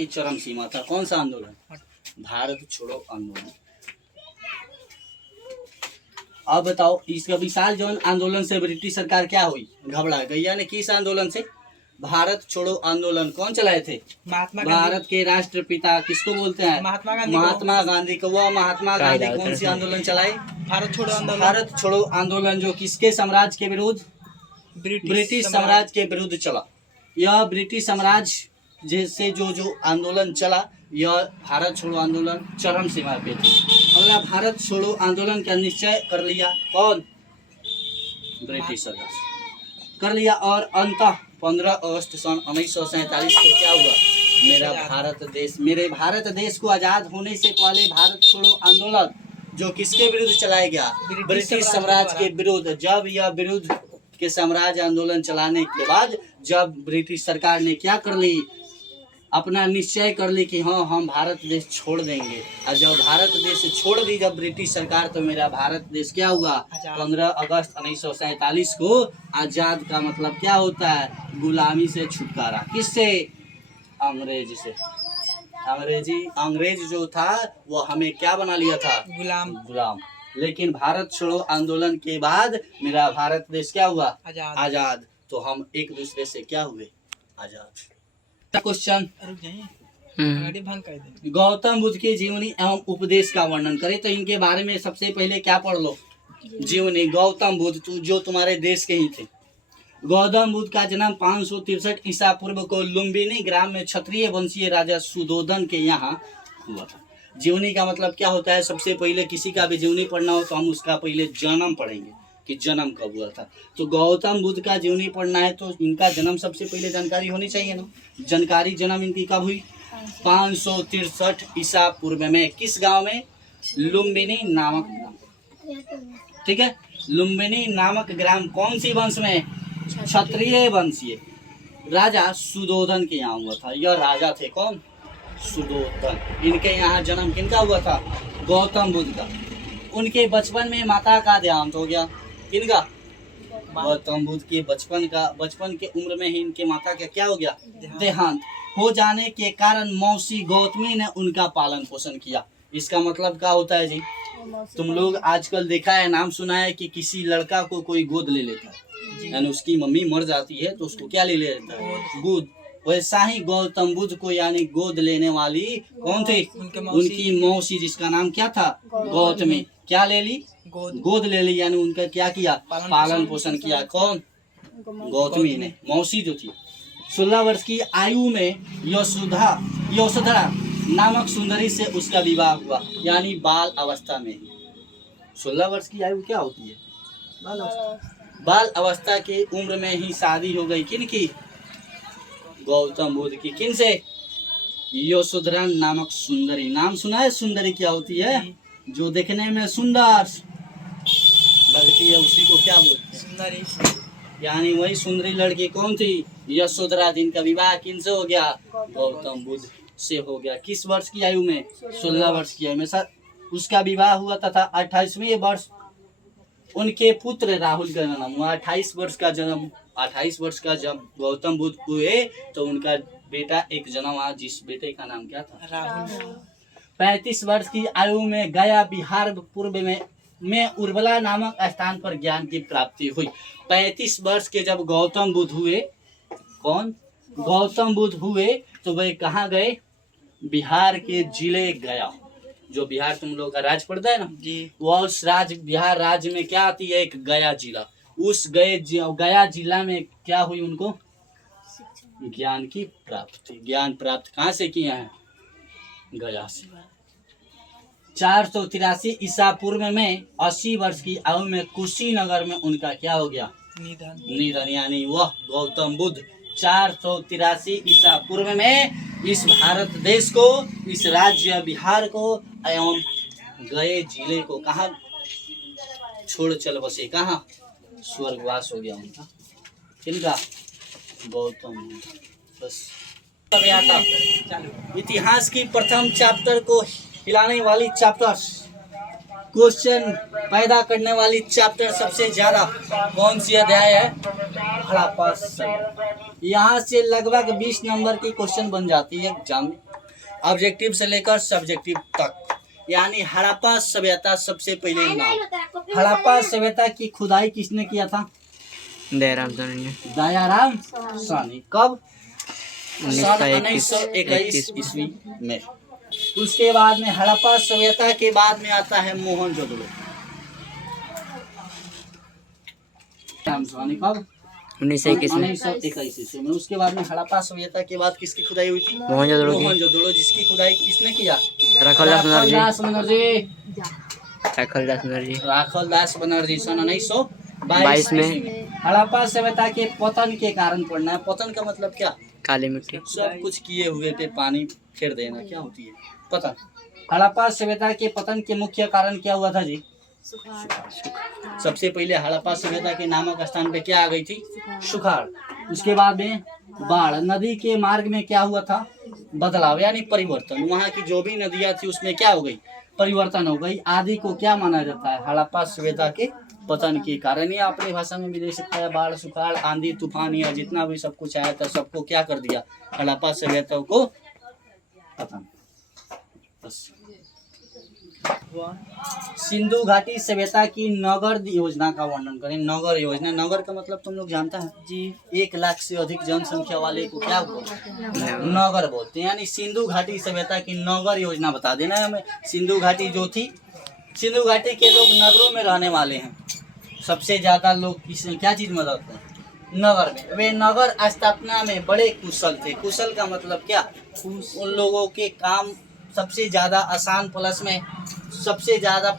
की चरम सीमा था। कौन सा आंदोलन? भारत छोड़ो आंदोलन। अब बताओ, इस विशाल जन आंदोलन से ब्रिटिश सरकार क्या हुई? घबरा गई। यानी किस आंदोलन से? भारत छोड़ो आंदोलन कौन चलाए थे? भारत के राष्ट्रपिता किसको बोलते हैं? महात्मा गांधी को। वह महात्मा गांधी कौन सी आंदोलन चलाए? भारत छोड़ो आंदोलन। भारत छोड़ो आंदोलन जो किसके साम्राज्य के विरुद्ध? ब्रिटिश साम्राज्य के विरुद्ध चला। यह ब्रिटिश साम्राज्य जैसे जो आंदोलन चला, यह भारत छोड़ो आंदोलन चरम सीमा पे थी। अगला, भारत छोड़ो आंदोलन का निश्चय कर लिया कौन? ब्रिटिश सरकार कर लिया। और अंततः 15 अगस्त सन 1947 को क्या हुआ? मेरे भारत देश को आजाद होने से पहले भारत छोड़ो आंदोलन जो किसके विरुद्ध चलाया गया? ब्रिटिश साम्राज्य के विरुद्ध। जब यह विरुद्ध के साम्राज्य आंदोलन चलाने के बाद जब ब्रिटिश सरकार ने क्या कर ली? अपना निश्चय कर ली कि हाँ, हम भारत देश छोड़ देंगे। और जब भारत देश छोड़ दी जब ब्रिटिश सरकार, तो मेरा भारत देश क्या हुआ? 15 अगस्त 1947 को आजाद का मतलब क्या होता है? गुलामी से छुटकारा। किससे? अंग्रेज से। अंग्रेज जो था वो हमें क्या बना लिया था? गुलाम। लेकिन भारत छोड़ो आंदोलन के बाद मेरा भारत देश क्या हुआ? आजाद। तो हम एक दूसरे से क्या हुए? आजाद। क्वेश्चन, गौतम बुद्ध की जीवनी एवं उपदेश का वर्णन करें। तो इनके बारे में सबसे पहले क्या पढ़ लो? जीवनी। गौतम बुद्ध जो तुम्हारे देश के ही थे। गौतम बुद्ध का जन्म 563 ईसा पूर्व को लुम्बिनी ग्राम में क्षत्रिय वंशीय राजा सुधोधन के यहाँ हुआ था। जीवनी का मतलब क्या होता है? सबसे पहले किसी का भी जीवनी पढ़ना हो तो हम उसका पहले जन्म पढ़ेंगे कि जन्म कब हुआ था। तो गौतम बुद्ध का जीवनी पढ़ना है तो इनका जन्म सबसे पहले जानकारी होनी चाहिए ना। जानकारी, जन्म इनकी कब हुई? 563 ईसा पूर्व में। किस गांव में? लुम्बिनी नामक ग्राम। ठीक है, लुम्बिनी नामक ग्राम कौन सी वंश में? क्षत्रिय वंशीय राजा सुधोधन के यहाँ हुआ था। यह राजा थे कौन? सुधोधन। इनके यहाँ जन्म किनका हुआ था? गौतम बुद्ध का। उनके बचपन में माता का देहांत हो गया। किनका? गौतम बुद्ध के बचपन के उम्र में ही इनके माता का क्या हो गया? देहांत हो जाने के कारण मौसी गौतमी ने उनका पालन पोषण किया। इसका मतलब क्या होता है जी? तुम लोग आजकल देखा है, नाम सुना है कि किसी लड़का को कोई गोद ले लेता है, यानी उसकी मम्मी मर जाती है तो उसको क्या ले लेता है? गोद। वैसा ही गौतम बुद्ध को यानी गोद लेने वाली कौन थी? उनकी मौसी, जिसका नाम क्या था? गौतमी। क्या ले ली? गोद ले ली। यानी उनका क्या किया? पालन पोषण किया। कौन? गौतमी ने। मौसी जो थी। 16 वर्ष की आयु में यशोधरा नामक सुंदरी से उसका विवाह हुआ, यानी बाल अवस्था में। 16 वर्ष की आयु क्या होती है? बाल अवस्था की उम्र में ही शादी हो गई। किन की? गौतम बुद्ध की। किन से? यशोधरा नामक सुंदरी। नाम सुना है? सुंदरी क्या होती है? जो देखने में सुंदर लगती है उसी को क्या बोलते हैं? सुंदरी। यानी वही सुंदरी लड़की कौन थी? यशोधरा, जिनका विवाह किन से हो गया? गौतम बुद्ध से हो गया। किस वर्ष की आयु में? 16 वर्ष की आयु में उसका विवाह हुआ तथा 28वें वर्ष उनके पुत्र राहुल का जन्म हुआ। 28 वर्ष का जब गौतम बुद्ध हुए तो उनका बेटा एक जन्म हुआ, जिस बेटे का नाम क्या था? राहुल। 35 वर्ष की आयु में गया बिहार पूर्व में उर्वला नामक स्थान पर ज्ञान की प्राप्ति हुई। 35 वर्ष के जब गौतम बुद्ध हुए, कौन? गौतम बुद्ध हुए तो वे कहाँ गए? बिहार के जिले गया। जो बिहार तुम लोग का राज्य पड़ता है ना जी, वो उस बिहार राज्य में क्या आती है? एक गया जिला। उस गया जिला में क्या हुई? उनको ज्ञान की प्राप्ति। ज्ञान प्राप्त कहाँ से किए हैं? गया से। 483 ईसा पूर्व में 80 वर्ष की आयु में कुशीनगर में उनका क्या हो गया? निधन। यानी वह गौतम बुद्ध 483 ईसा पूर्व में इस भारत देश को, इस राज्य बिहार को एवं गए जिले को कहाँ छोड़ चल बसे? कहाँ? स्वर्गवास हो गया उनका। किनका? गौतम बुद्ध। बस गया था। इतिहास की प्रथम चैप्टर को हिलाने वाली चैप्टर, क्वेश्चन पैदा करने वाली चैप्टर सबसे ज्यादा कौन सी अध्याय है? हड़प्पा सभ्यता। यहाँ से लगभग 20 नंबर की क्वेश्चन बन जाती है एग्जाम में। ऑब्जेक्टिव से लेकर सब्जेक्टिव तक, यानी हड़प्पा सभ्यता सबसे पहले नाम। हड़प्पा सभ्यता की खुदाई किसने किया था? दयाराम साहनी ने। दयाराम साहनी। कब? सन 1921 ईस्वी में। उसके बाद में हड़प्पा सभ्यता के बाद में आता है मोहनजोदड़ो। दयाराम साहनी कब? 1921 ईस्वी में। उसके बाद में हड़प्पा सभ्यता के बाद किसकी खुदाई हुई थी? मोहनजोदड़ो, जिसकी खुदाई किसने किया? राखलदास बनर्जी। राखलदास बनर्जी सन 1922 में। हड़प्पा सभ्यता के पतन के कारण पढ़ना है। पतन का मतलब क्या? काली मिट्टी। सब कुछ किए हुए पे पानी फेर देना, क्या होती है? पतन। हड़प्पा सभ्यता के पतन के मुख्य कारण क्या हुआ था जी? सबसे पहले हड़प्पा सभ्यता के नामक स्थान पे क्या आ गई थी? सुखाड़। उसके बाद में बाढ़। नदी के मार्ग में क्या हुआ था? बदलाव यानी परिवर्तन। वहाँ की जो भी नदियाँ थी उसमें क्या हो गई? परिवर्तन हो गई। आदि को क्या माना जाता है? हड़प्पा सभ्यता के पतन के कारण। या अपनी भाषा में भी दे सकता है, बाढ़, सुखाड़, आंधी, तूफान या जितना भी सब कुछ आया था सबको क्या कर दिया? हड़प्पा सभ्यता को पतन। बस। सिंधु घाटी सभ्यता की नगर योजना का वर्णन करें। नगर योजना, नगर का मतलब तुम लोग जानता है जी? 1 लाख से अधिक जनसंख्या वाले को क्या बोलते हैं? नगर बोलते हैं। यानी सिंधु घाटी सभ्यता की नगर योजना बता देना है हमें। सिंधु घाटी जो थी, सिंधु घाटी के लोग नगरों में रहने वाले हैं। सबसे ज्यादा लोग क्या चीज में रहते हैं? नगर में। वे नगर स्थापना में बड़े कुशल थे। कुशल का मतलब क्या? उन लोगों के काम सबसे ज्यादा आसान प्लस में सबसे ज्यादा